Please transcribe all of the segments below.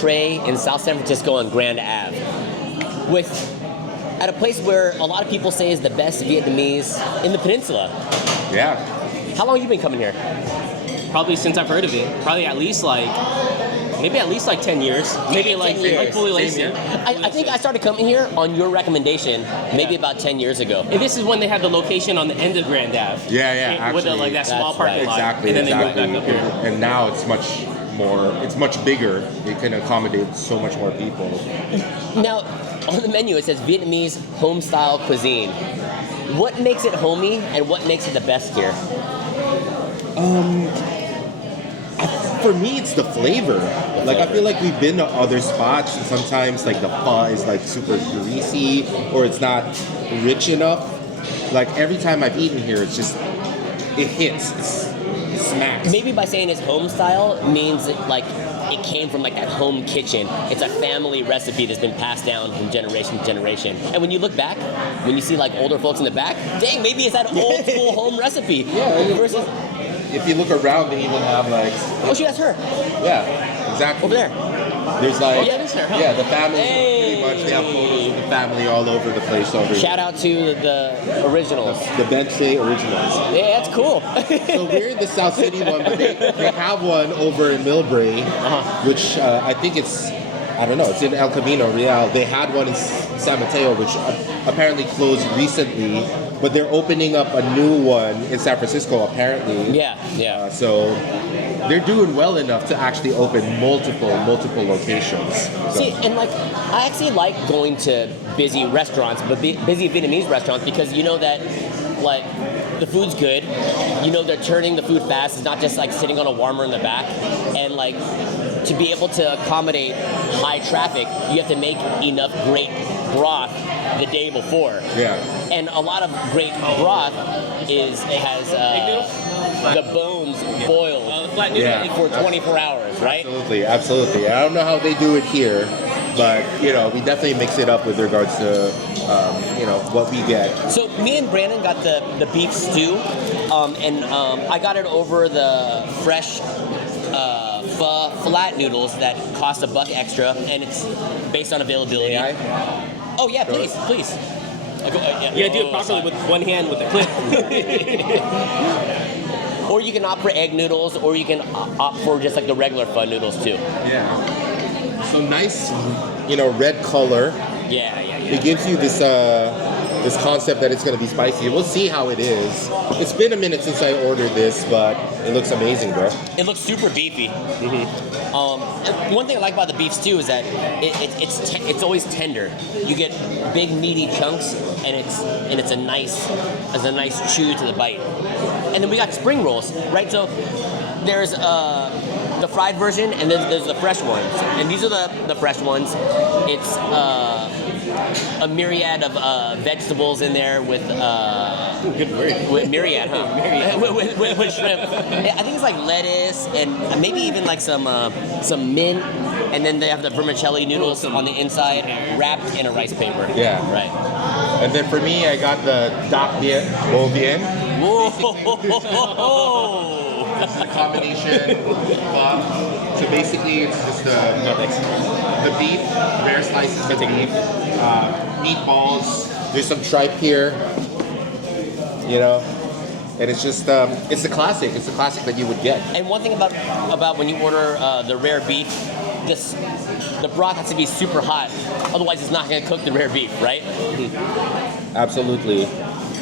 Tre in South San Francisco on Grand Ave, at a place where a lot of people say is the best Vietnamese in the Peninsula. Yeah. How long have you been coming here? Probably since I've heard of it. Probably at least like 10 years. Maybe like fully last year. I think I started coming here on your recommendation maybe about 10 years ago. And this is when they had the location on the end of Grand Ave. Yeah, With actually, that small parking lot. Exactly. And then they moved back up here. And now it's much bigger. It can accommodate so much more people. Now, on the menu it says Vietnamese home style cuisine. What makes it homey and what makes it the best here? For me, it's the flavor. Like, I feel like we've been to other spots, and sometimes like the pho is like super greasy or it's not rich enough. Like every time I've eaten here, it hits. It smacks. Maybe by saying it's home style means that, like, it came from like that home kitchen. It's a family recipe that's been passed down from generation to generation. And when you look back, when you see like older folks in the back, dang, maybe it's that old school home recipe. Yeah. Versus, if you look around, they even have like. oh, that's her. Yeah, exactly. Over there. There's like. Oh, yeah, that's her. Huh? Yeah, the family. Pretty much, they have photos of the family all over the place over here. Shout out to the originals. The Ben Tre originals. Yeah, that's cool. So we're in the South City one, but they have one over in Millbrae, which I think it's in El Camino Real. They had one in San Mateo, which apparently closed recently, but they're opening up a new one in San Francisco, apparently. Yeah. So they're doing well enough to actually open multiple locations. So. See, and like, I actually like going to busy restaurants, but busy Vietnamese restaurants, because you know that, like, the food's good. You know they're turning the food fast. It's not just like sitting on a warmer in the back. And like, to be able to accommodate high traffic, you have to make enough great broth the day before. Yeah. And a lot of great broth has the bones boiled for 24 hours, right? Absolutely. I don't know how they do it here, but we definitely mix it up with regards to what we get. So me and Brandon got the beef stew, and I got it over the fresh pho flat noodles that cost $1 extra, and it's based on availability. Oh yeah, please. Yeah, do it properly with one hand with the clip. Or you can opt for egg noodles, or you can opt for just like the regular pho noodles too. Yeah. So nice, red color. Yeah. It gives you this concept that it's going to be spicy. We'll see how it is. It's been a minute since I ordered this, but it looks amazing, bro. It looks super beefy. And one thing I like about the beef stew is that it's always tender. You get big meaty chunks, and it's a nice chew to the bite. And then we got spring rolls, right? So there's the fried version, and then there's the fresh ones. And these are the fresh ones. It's a myriad of vegetables in there with good word. With myriad, huh? Myriad. with shrimp. I think it's like lettuce and maybe even like some mint, and then they have the vermicelli noodles on the inside, wrapped in a rice paper. Yeah. Right. And then for me, I got the Dac Biet Vien. Whoa! This is a combination. So basically, it's just the beef, rare slices of beef, meatballs. There's some tripe here, and it's just it's the classic. It's the classic that you would get. And one thing about when you order the rare beef, the broth has to be super hot, otherwise it's not going to cook the rare beef, right? Absolutely.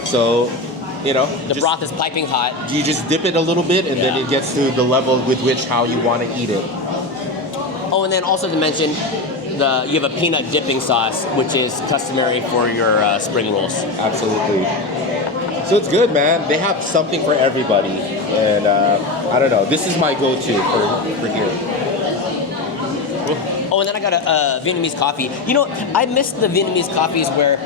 So. The broth is piping hot. You just dip it a little bit, and then it gets to the level with which how you want to eat it. Oh, and then also to mention, you have a peanut dipping sauce, which is customary for your spring rolls. Absolutely. So it's good, man. They have something for everybody, and I don't know. This is my go-to for here. Oh, and then I got a Vietnamese coffee. I miss the Vietnamese coffees where.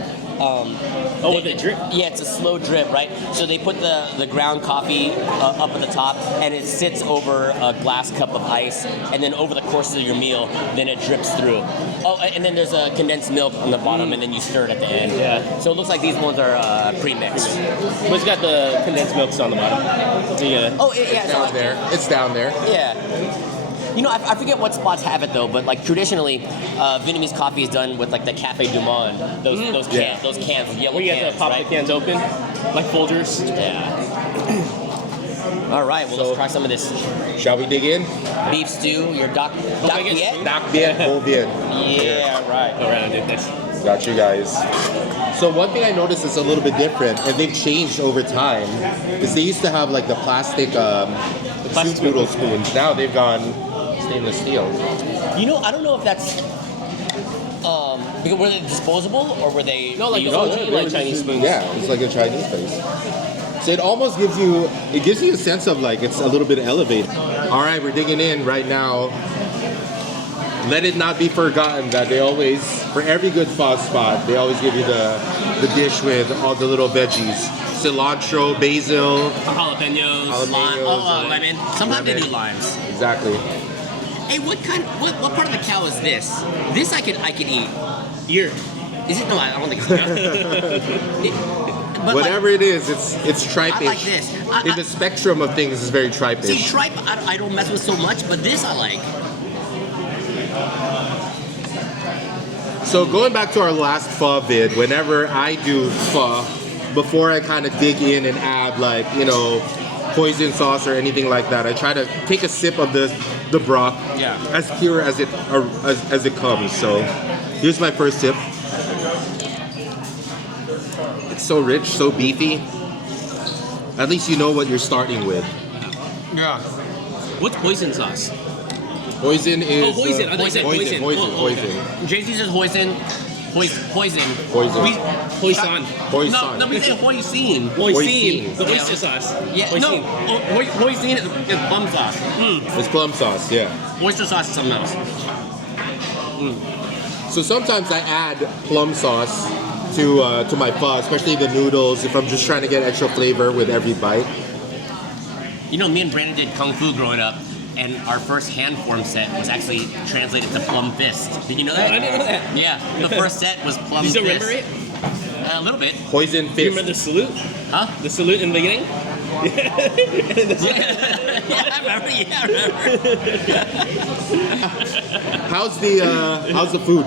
With the drip? Yeah, it's a slow drip, right? So they put the ground coffee up at the top, and it sits over a glass cup of ice, and then over the course of your meal, then it drips through. Oh, and then there's a condensed milk on the bottom, and then you stir it at the end. Yeah. So it looks like these ones are pre-mixed. Who's got the condensed milks on the bottom? Oh, yeah. It's down there. Yeah. You know, I forget what spots have it though, but like traditionally, Vietnamese coffee is done with like the Cafe du Monde, those cans, with yellow Where you cans, have to pop right? the cans open, like Folgers. Yeah. All right, well, let's try some of this Shall we dig in? beef stew. Your Dac Biet? Dac Biet, Vien. Yeah, right. Go around and do this. Got you guys. So one thing I noticed is a little bit different, and they've changed over time, is they used to have like the plastic plastic soup noodle spoons. Now they've gone stainless steel. You know, I don't know if that's because were they disposable or were they? No, like they the used- OG, like Chinese spoons. Yeah, it's like a Chinese place. So it almost gives you a sense of like it's a little bit elevated. All right, we're digging in right now. Let it not be forgotten that they always, for every good pho spot, they always give you the dish with all the little veggies. Cilantro, basil. Jalapenos. lemon. Sometimes they do limes. Exactly. Hey, what part of the cow is this? This I could eat. Ear. Is it? No, I don't think it's. But Whatever it is, it's tripe-ish. I like this. In the spectrum of things, it's very tripe-ish. See, tripe I don't mess with so much, but this I like. So going back to our last pho vid, whenever I do pho, before I kind of dig in and add like, you know, hoisin sauce or anything like that, I try to take a sip of the broth, as pure as it comes. So here's my first sip. It's so rich, so beefy. At least you know what you're starting with. Yeah. What's hoisin sauce? Hoisin is hoisin. I thought you said hoisin. hoisin. JC says hoisin. Poison. Hoisin. Hoisin. Hoisin. No, we say hoisin. Hoisin. The Yeah. oyster sauce. Yeah, Hoisin. no. Hoisin is plum sauce. It's plum sauce, yeah. Oyster sauce is something else. So sometimes I add plum sauce to my pho, especially the noodles, if I'm just trying to get extra flavor with every bite. You know, me and Brandon did Kung Fu growing up, and our first hand form set was actually translated to plum fist. Did you know that? I didn't know that. Yeah, the first set was plum Do you still fist. remember it? A little bit. Hoisin Do you remember fist. the salute? Huh? The salute in the beginning? Yeah, I remember. How's the food?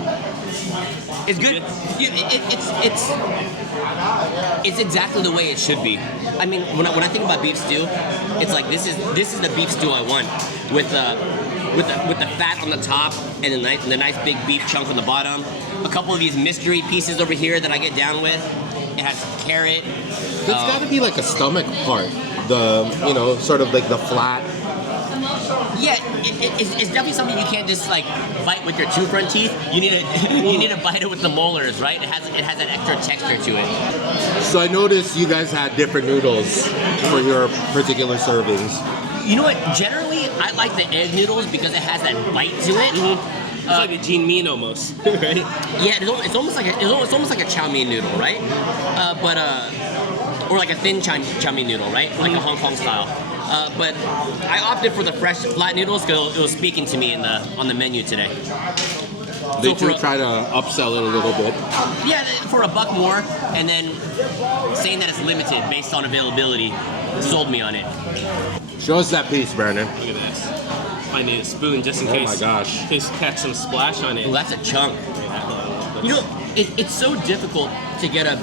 It's good. It's exactly the way it should be. I mean, when I think about beef stew, it's like this is the beef stew I want with the fat on the top and the nice big beef chunk on the bottom. A couple of these mystery pieces over here that I get down with. It has carrot. It's got to be like a stomach part. Sort of like the flat. Yeah, it's definitely something you can't just like bite with your two front teeth. You need to bite it with the molars, right? It has that extra texture to it. So I noticed you guys had different noodles for your particular servings. You know what? Generally, I like the egg noodles because it has that bite to it. Mm-hmm. It's like a Jin Min almost, right? Yeah, it's almost like a chow mein noodle, right? Or like a thin chow mein noodle, right? Like a Hong Kong style. But I opted for the fresh flat noodles because it was speaking to me on the menu today. They do try to upsell it a little bit. Yeah, for $1 more, and then saying that it's limited based on availability sold me on it. Show us that piece, Brandon. Look at this. I need a spoon just in case. Oh my gosh. In case catch some splash on it. Well, that's a chunk. You know, it's so difficult to get a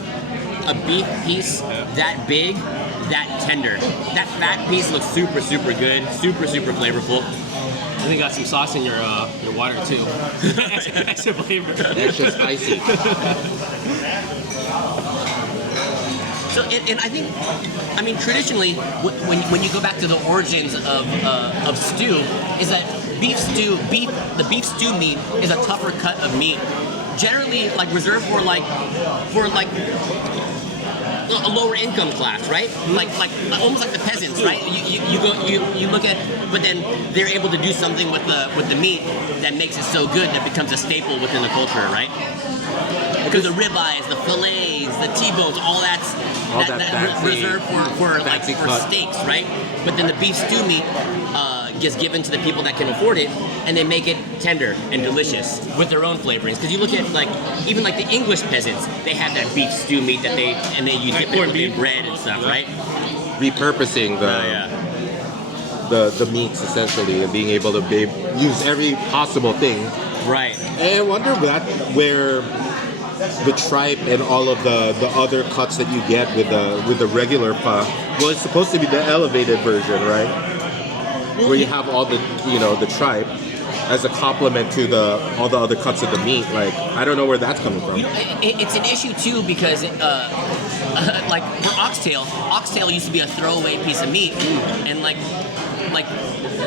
beef piece that big, that tender. That fat piece looks super, super good, super, super flavorful. I think you got some sauce in your water too. Extra flavor. Extra spicy. So, and I think, I mean, traditionally, when you go back to the origins of stew, is that the beef stew meat is a tougher cut of meat, generally like reserved for like a lower income class, right? Like almost like the peasants, right? You look at, but then they're able to do something with the meat that makes it so good that becomes a staple within the culture, right? Because the ribeyes, the fillets, the T-bones, all that's reserved for steaks, right? But then the beef stew meat gets given to the people that can afford it, and they make it tender and delicious with their own flavorings. Because you look at even the English peasants, they have that beef stew meat that you dip it in bread and stuff, right? Repurposing the. the meats essentially, and being able to use every possible thing. Right. And I wonder where the tripe and all of the other cuts that you get with the regular pho. Well, it's supposed to be the elevated version, right? Where you have all the the tripe as a complement to all the other cuts of the meat. Like, I don't know where that's coming from. It's an issue too because like for oxtail used to be a throwaway piece of meat, and like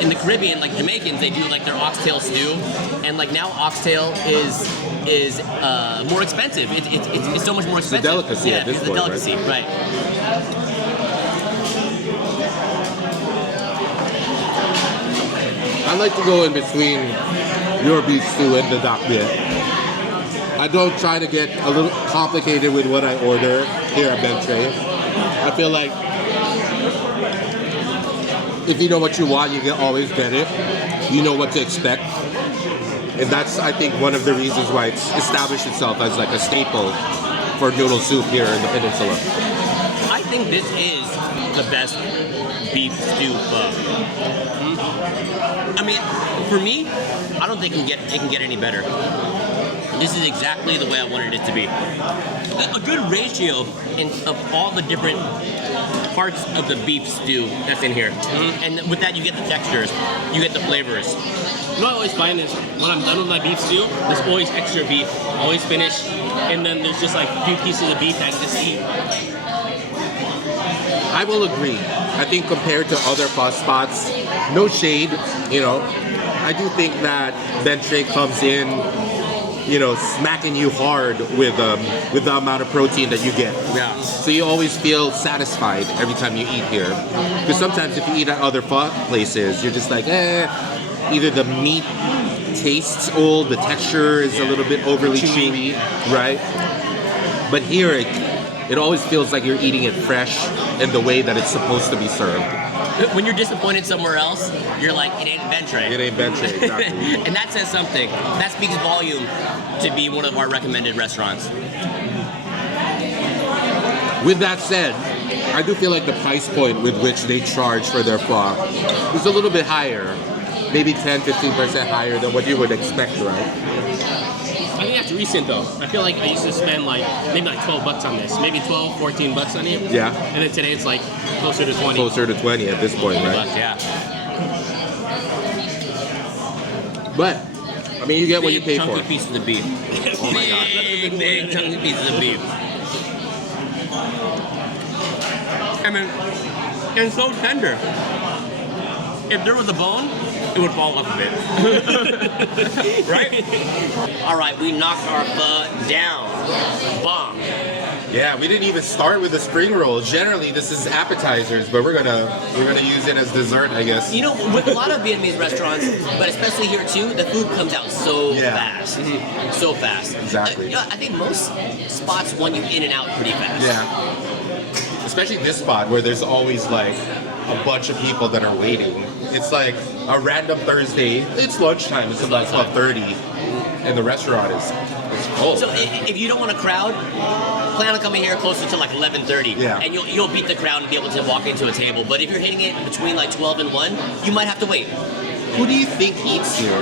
in the Caribbean, like Jamaicans, they do like their oxtail stew, and like now oxtail is more expensive. It's so much more expensive. It's a delicacy at this point, delicacy, right? I like to go in between your beef stew and the Dac Biet. I don't try to get a little complicated with what I order here at Ben Tre. I feel like if you know what you want, you can always get it. You know what to expect. And that's, I think, one of the reasons why it's established itself as like a staple for noodle soup here in the Peninsula. I think this is the best beef stew pho. I mean, for me, I don't think it can get any better. This is exactly the way I wanted it to be. A good ratio of all the different parts of the beef stew that's in here. And with that, you get the textures, you get the flavors. You know what I always find is when I'm done with my beef stew, there's always extra beef. I always finish, and then there's just like a few pieces of beef that I can just eat. I will agree. I think compared to other pho spots, no shade, I do think that Ben Tre comes in, smacking you hard with the amount of protein that you get. Yeah. So you always feel satisfied every time you eat here. Because sometimes if you eat at other pho places, you're just like, either the meat tastes old, the texture is a little bit overly chewy, right? But here, it always feels like you're eating it fresh in the way that it's supposed to be served. When you're disappointed somewhere else, you're like, it ain't Ben Tre. It ain't Ben Tre, exactly. And that says something. That speaks volume to be one of our recommended restaurants. With that said, I do feel like the price point with which they charge for their pho is a little bit higher. Maybe 10-15% higher than what you would expect, right? I think that's recent though. I feel like I used to spend maybe $12 on this, maybe $12-14 on it. Yeah. And then today it's like closer to 20. Closer to 20 at this point, right? Yeah. But, I mean, you get what you pay chunky for. pieces of beef. Oh my god. Big chunky pieces of beef. I mean, and so tender. If there was a bone, it would fall off a bit. Right? All right, we knocked our pho down. Bomb. Yeah, we didn't even start with the spring roll. Generally, this is appetizers, but we're gonna use it as dessert, I guess. With a lot of Vietnamese restaurants, but especially here too, the food comes out so fast. So fast. Exactly. I think most spots want you in and out pretty fast. Yeah. Especially this spot where there's always like a bunch of people that are waiting. It's like a random Thursday. It's lunchtime. It's about 12:30, and the restaurant is full. So if you don't want a crowd, plan on coming here closer to like 11:30, and you'll beat the crowd and be able to walk into a table. But if you're hitting it between like 12 and 1, you might have to wait. Who do you think eats here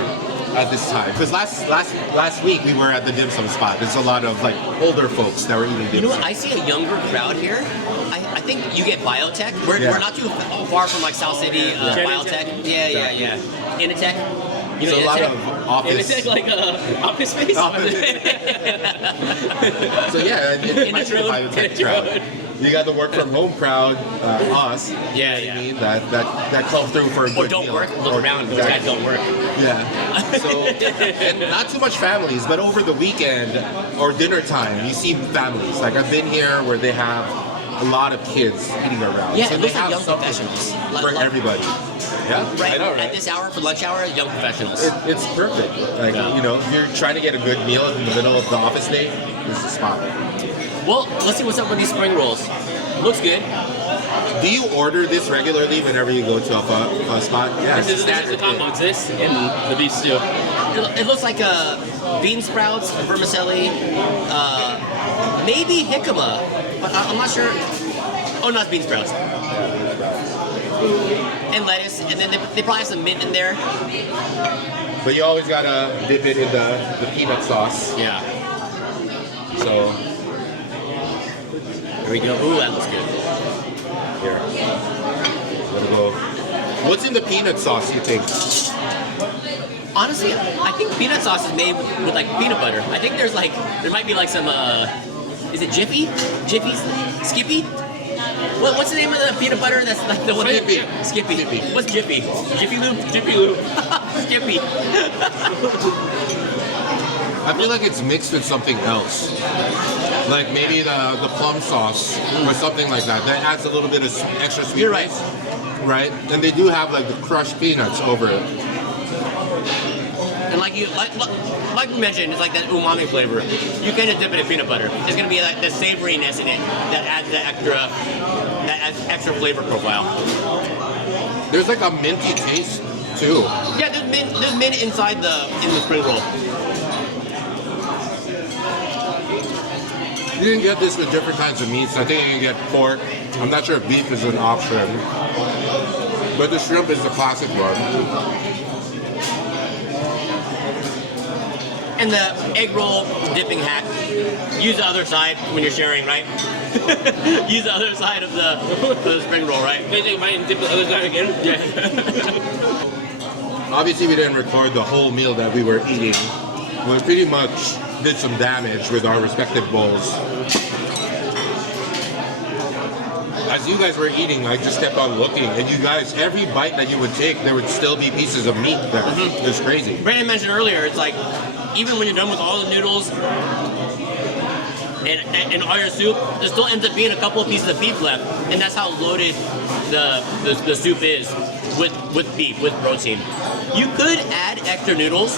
at this time? Because last week we were at the dim sum spot. There's a lot of like older folks that were eating dim sum. You know what? I see a younger crowd here. I think you get BioTech. We're not too far from like South City, BioTech. Yeah. Initech. There's a lot of office. It's like office space. So yeah, it might be a BioTech crowd. You got the work from home crowd, us. Yeah. I mean, that comes through for a good Or don't meal. work. Look around. Those guys don't work. Yeah. So, and not too much families, but over the weekend or dinner time, you see families. Like I've been here where they have a lot of kids eating around. Yeah, so it they looks like have young something professionals. for everybody. Yeah, Right, I know, right? At this hour, for lunch hour, young professionals. It's perfect. Like, if you're trying to get a good meal in the middle of the office day, this is the spot. Well, let's see what's up with these spring rolls. Looks good. Do you order this regularly whenever you go to a spot? Yeah, This is the combo. It's this and the beef stew. It looks like bean sprouts, vermicelli, maybe jicama, but I'm not sure. Oh, no, it's bean sprouts. and lettuce, and then they probably have some mint in there. But you always gotta dip it in the peanut sauce. Yeah. So There we go. Ooh, that looks good. here, gonna go. What's in the peanut sauce, you think? Honestly, I think peanut sauce is made with like peanut butter. I think there might be like some, is it Jiffy? Jiffy's? Skippy? What's the name of the peanut butter that's like the one? Skippy. Skippy. Skippy. What's Jiffy? Jiffy Lube? Jiffy Lube. Skippy. I feel like it's mixed with something else. Like maybe the plum sauce or something like that. That adds a little bit of extra sweetness. You're right. Right? And they do have like the crushed peanuts over it. And like we mentioned, it's like that umami flavor. You can't just dip it in peanut butter. There's gonna be like the savoriness in it that adds extra flavor profile. There's like a minty taste too. Yeah, there's mint inside in the spring roll. You can get this with different kinds of meats. I think you can get pork. I'm not sure if beef is an option. But the shrimp is the classic one. And the egg roll dipping hack. Use the other side when you're sharing, right? Use the other side of the spring roll, right? Wait, they might dip the other side again? Yeah. Obviously, we didn't record the whole meal that we were eating. We pretty much did some damage with our respective bowls. As you guys were eating, I just kept on looking, and you guys, every bite that you would take, there would still be pieces of meat there. It was crazy. Brandon mentioned earlier, it's like, even when you're done with all the noodles and all your soup, there still ends up being a couple of pieces of beef left, and that's how loaded the soup is with beef, with protein. You could add extra noodles,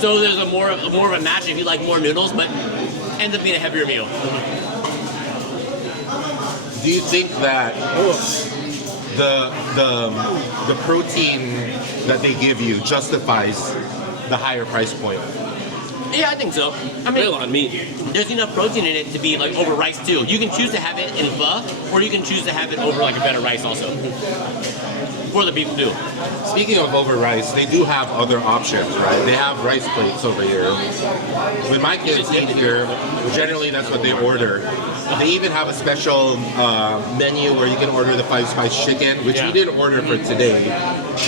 so there's more of a match if you like more noodles, but ends up being a heavier meal. Do you think that the protein that they give you justifies the higher price point? Yeah, I think so. I Really a mean, lot of meat. there's enough protein in it to be like over rice too. You can choose to have it in pho, or you can choose to have it over like a bed of rice also. For the beef stew. Speaking of over rice, they do have other options, right? They have rice plates over here. When my kids eat here, generally that's what they order. They even have a special menu where you can order the 5-spice chicken, which we didn't order for today.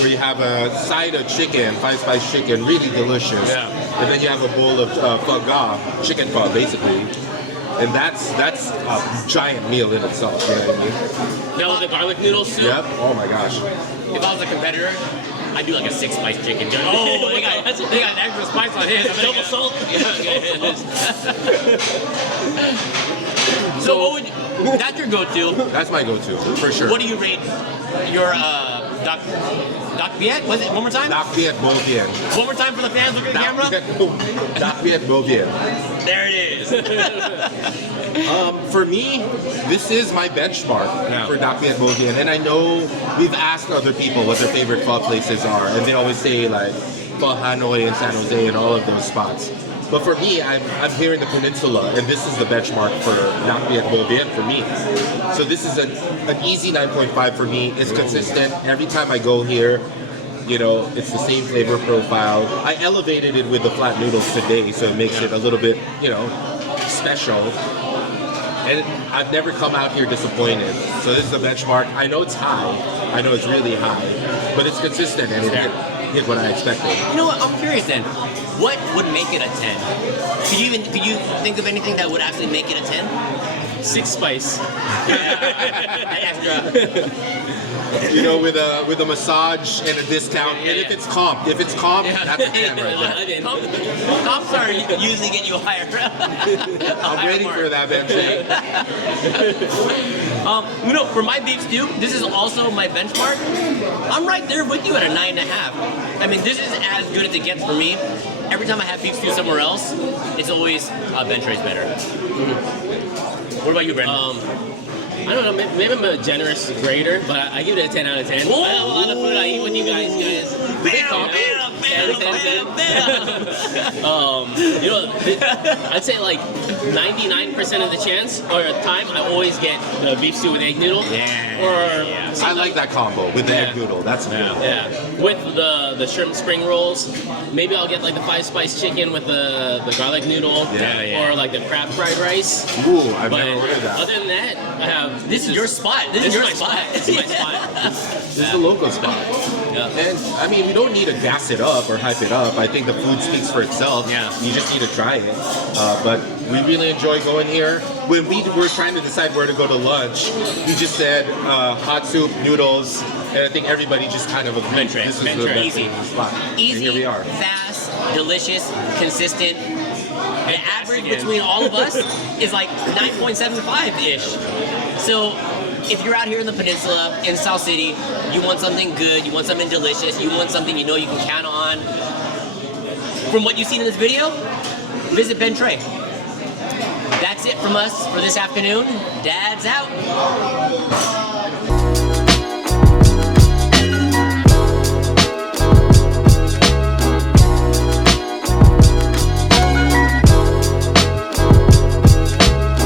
Where you have a side of chicken, 5-spice chicken, really delicious. Yeah. And then you have a bowl of pho ga, chicken pho, basically. And that's a giant meal in itself, you know what I mean? That was the garlic noodles too? Yep. Oh my gosh. If I was a competitor, I'd do like a 6-spice chicken. Oh, they got extra spice on his. Double salt? So what would that's your go-to? That's my go-to, for sure. What do you rate your Dac Biet? Was it one more time? Dac Biet Vien. One more time for the fans looking at the camera. Dac Biet Vien. There it is. For me, this is my benchmark for Dac Biet Vien. And I know we've asked other people what their favorite pho places are, and they always say like Pho Hanoi and San Jose and all of those spots. But for me, I'm here in the Peninsula, and this is the benchmark for Dac Biet Vien for me. So this is an easy 9.5 for me. It's consistent. Every time I go here, you know, it's the same flavor profile. I elevated it with the flat noodles today, so it makes it a little bit, you know, special. And I've never come out here disappointed. So this is the benchmark. I know it's high. I know it's really high, but it's consistent, and it hit what I expected. You know what? I'm curious then. What would make it a 10? Could you think of anything that would actually make it a 10? 6-spice. Extra. You know, with a massage and a discount, and if it's comped, that's a 10 right there. Comps are usually get you higher. I'm waiting for that, Ben Tre. You know, for my beef stew, this is also my benchmark. I'm right there with you at a 9.5. I mean, this is as good as it gets for me. Every time I have beef stew somewhere else, it's always Ben Tre's better. What about you, Brandon? I don't know, maybe I'm a generous grader, but I give it a 10 out of 10. I have a lot of food I eat with you guys. Bam, bam, bam. You know, I'd say like 99% of the chance or time, I always get the beef stew with egg noodle. I like that combo with the egg noodle. That's good. Yeah, with the shrimp spring rolls, maybe I'll get like the 5-spice chicken with the garlic noodle, or like the crab fried rice. Ooh, I've But never ordered that. other than that, I have. This is your spot. This is your spot. This is my spot. This is the local spot. Yeah. And I mean, we don't need to gas it up or hype it up. I think the food speaks for itself. Yeah. You just need to try it. But we really enjoy going here. When we were trying to decide where to go to lunch, we just said hot soup, noodles, and I think everybody just kind of agreed. Ben Tre. This is Ben the Tre. best Easy. spot. Easy, And here we are. fast, delicious, consistent. The average between all of us is like 9.75-ish. So if you're out here in the Peninsula, in South City, you want something good, you want something delicious, you want something you know you can count on. From what you've seen in this video, visit Ben Tre. That's it from us for this afternoon. Dad's out.